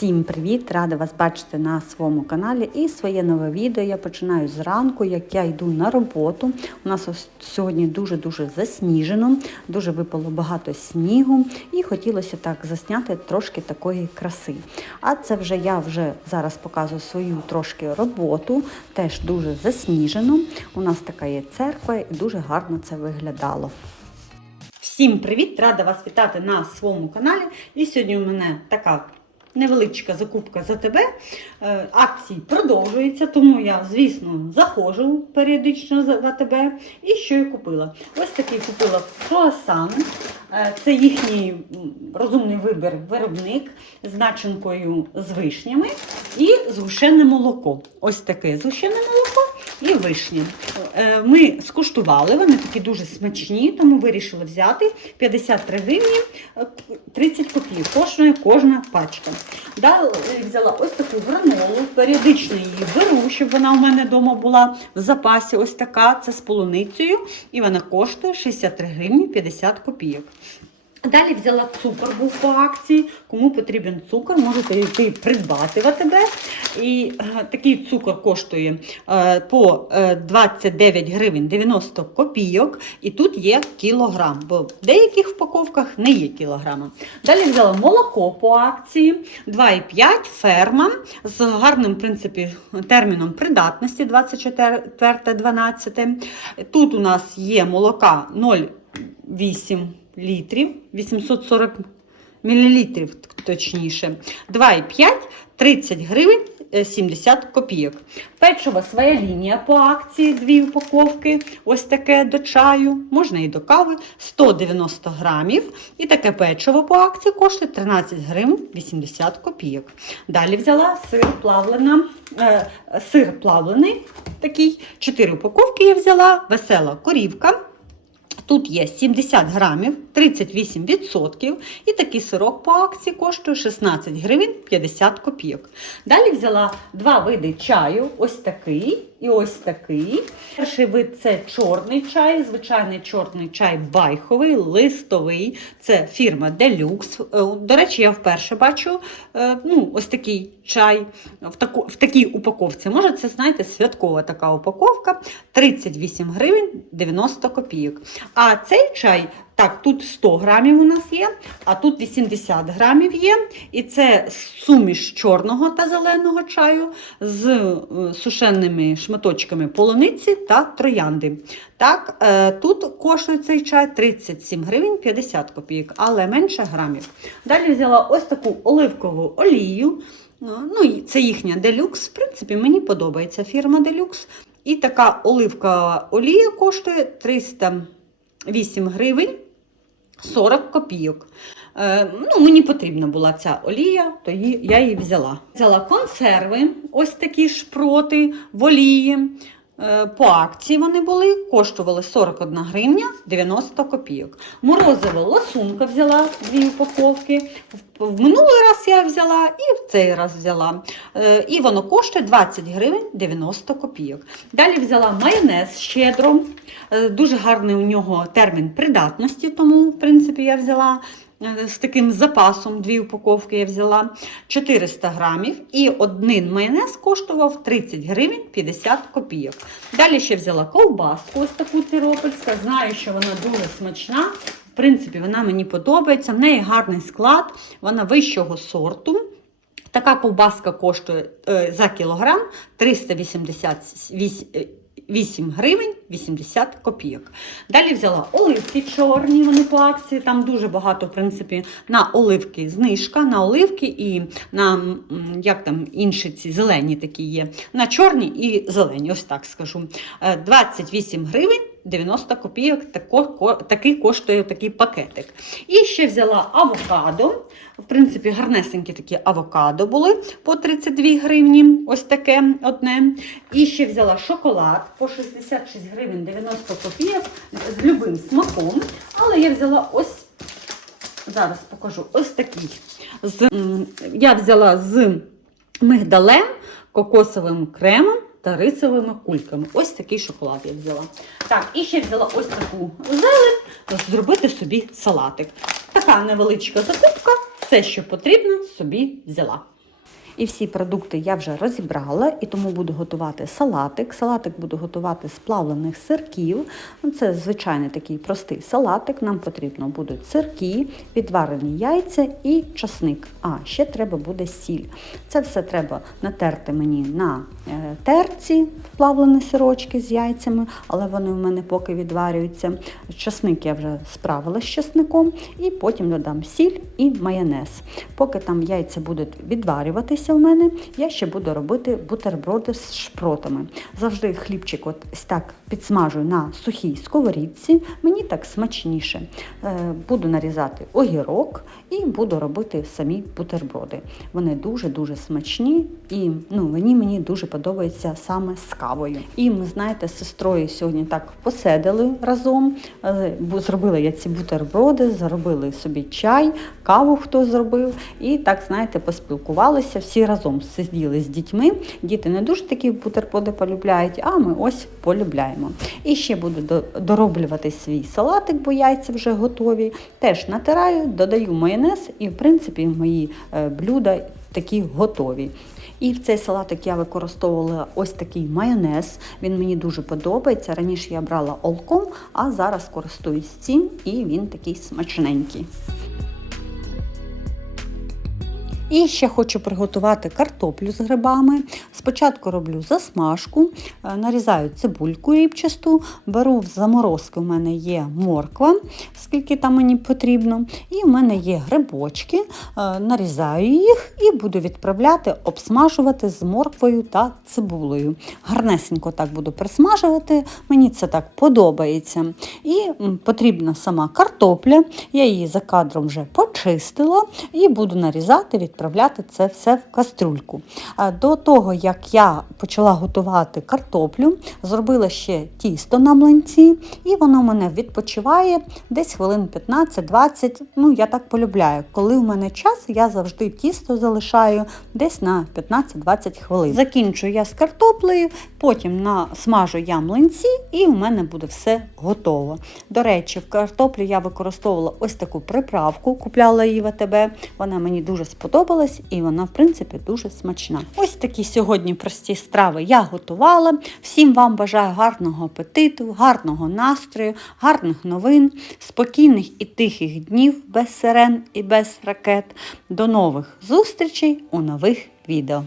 Всім привіт! Рада вас бачити на своєму каналі. І своє нове відео я починаю зранку, як я йду на роботу. У нас сьогодні дуже-дуже засніжено, дуже випало багато снігу, і хотілося так засняти трошки такої краси. А це вже я вже зараз показую свою трошки роботу, теж дуже засніжено. У нас така є церква, і дуже гарно це виглядало. Всім привіт! Рада вас вітати на своєму каналі. І сьогодні у мене така невеличка закупка за тебе. Е, Акції продовжуються, тому я, звісно, заходжу періодично за тебе. І що я купила? Ось такий купила круасани. Е, Це їхній розумний вибір виробник з начинкою з вишнями і згущене молоко. Ось таке згущене молоко і вишні. Е, Ми скуштували, вони такі дуже смачні, тому вирішили взяти 53 гривні е, 30 копійок. Коштує кожна пачка. Далі взяла ось таку гранолу, періодично її беру, щоб вона у мене вдома була в запасі. Ось така, це з полуницею, і вона коштує 63 гривні 50 копійок. Далі взяла цукор, був по акції. Кому потрібен цукор, можете йти придбати в АТБ. І е, такий цукор коштує е, по е, 29 гривень 90 копійок. І тут є кілограм, бо в деяких упаковках не є кілограма. Далі взяла молоко по акції 2,5 ферма з гарним в принципі, терміном придатності 24-12. Тут у нас є молока 0,8 літрів, 840 мілілітрів, точніше. 2,5, 30 гривень. Е, 70 копійок. Печиво своя лінія по акції, дві упаковки. Ось таке до чаю, можна і до кави, 190 грамів. І таке печиво по акції коштує 13 гривень 80 копійок. Далі взяла сир плавлена, е, сир плавлений, такий, 4 упаковки я взяла, весела корівка. Тут є 70 грамів, 38%. І такий сирок по акції коштує 16 гривень 50 копійок. Далі взяла два види чаю: ось такий і ось такий. Перший вид це чорний чай, звичайний чорний чай байховий, листовий. Це фірма. Е, До речі, я вперше бачу е, ну, ось такий чай в, таку, в такій упаковці. Може, це, знаєте, святкова така упаковка. 38 гривень 90 копійок. А цей чай, так, тут 100 грамів у нас є, а тут 80 грамів є. І це суміш чорного та зеленого чаю з е, сушеними шматочками полуниці та троянди. Так, е, тут коштує цей чай 37 гривень 50 копійок, але менше грамів. Далі взяла ось таку оливкову олію. Ну, це їхня делюкс. В принципі, мені подобається фірма Делюкс. І така оливкова олія коштує 308 гривень 40 копійок. Е, ну, мені потрібна була ця олія, то її, я її взяла. Взяла консерви, ось такі шпроти в олії. Е, По акції вони були, коштували 41 гривня 90 копійок. Морозиво ласунка взяла дві упаковки. В- минулий раз я взяла і в цей раз взяла. Е, І воно коштує 20 гривень 90 копійок. Далі взяла майонез щедро. Е, Дуже гарний у нього термін придатності, тому, в принципі, я взяла. Е, З таким запасом дві упаковки я взяла 400 грамів, і один майонез коштував 30 гривень 50 копійок. Далі ще взяла ковбаску, ось таку тиропольську. Знаю, що вона дуже смачна. В принципі, вона мені подобається. В неї гарний склад, вона вищого сорту. Така ковбаска коштує е, за кілограм 388 гривень 80 копійок. Далі взяла оливки чорні, вони по акції. Там дуже багато, в принципі, на оливки знижка, на оливки і на як там інші ці зелені такі є. На чорні і зелені, ось так скажу. Е, 28 гривень. 90 копійок такий коштує такий пакетик. І ще взяла авокадо. В принципі, гарнесенькі такі авокадо були по 32 гривні. Ось таке одне. І ще взяла шоколад по 66 гривень 90 копійок з любим смаком. Але я взяла ось зараз покажу ось такий. З, я взяла з мигдалем, кокосовим кремом та рисовими кульками. Ось такий шоколад я взяла. Так, і ще взяла ось таку зелень, зробити собі салатик. Така невеличка закупка, все, що потрібно, собі взяла. І всі продукти я вже розібрала, і тому буду готувати салатик. Салатик буду готувати з плавлених сирків. Ну, Це звичайний такий простий салатик. Нам потрібно будуть сирки, відварені яйця і часник. А ще треба буде сіль. Це все треба натерти мені на е, терці, плавлені сирочки з яйцями, але вони в мене поки відварюються. Часник я вже справила з часником, і потім додам сіль і майонез. Поки там яйця будуть відварюватися у мене, я ще буду робити бутерброди з шпротами. Завжди хлібчик ось так підсмажую на сухій сковорідці, мені так смачніше. Е, Буду нарізати огірок і буду робити самі бутерброди. Вони дуже-дуже смачні і ну, вони мені дуже подобаються саме з кавою. І ми, знаєте, з сестрою сьогодні так посидили разом. е, Зробила я ці бутерброди, зробили собі чай, каву хто зробив. І так, знаєте, поспілкувалися всі разом сиділи з дітьми. Діти не дуже такі бутерброди полюбляють, а ми ось полюбляємо. І ще буду дороблювати свій салатик, бо яйця вже готові. Теж натираю, додаю майонез, і в принципі мої е, блюда такі готові. І в цей салатик я використовувала ось такий майонез. Він мені дуже подобається. Раніше я брала олком, а зараз користуюсь цим, і він такий смачненький. І ще хочу приготувати картоплю з грибами. Спочатку роблю засмажку, е, нарізаю цибульку рібчасту, беру в заморозки, у мене є морква, скільки там мені потрібно, і в мене є грибочки, е, нарізаю їх і буду відправляти, обсмажувати з морквою та цибулею. Гарнесенько так буду присмажувати, мені це так подобається. І потрібна сама картопля, я її за кадром вже почистила і буду нарізати, відправляти це все в кастрюльку. А До того, як я почала готувати картоплю, зробила ще тісто на млинці, і воно мене відпочиває десь хвилин 15-20. Ну, я так полюбляю. Коли в мене час, я завжди тісто залишаю десь на 15-20 хвилин. Закінчую я з картоплею, потім насмажу я млинці, і в мене буде все готово. До речі, в картоплі я використовувала ось таку приправку, купляла її в АТБ. Вона мені дуже сподобалась і вона, в принципі, дуже смачна. Ось такі сьогодні прості страви я готувала. Всім вам бажаю гарного апетиту, гарного настрою, гарних новин, спокійних і тихих днів без сирен і без ракет. До нових зустрічей у нових відео.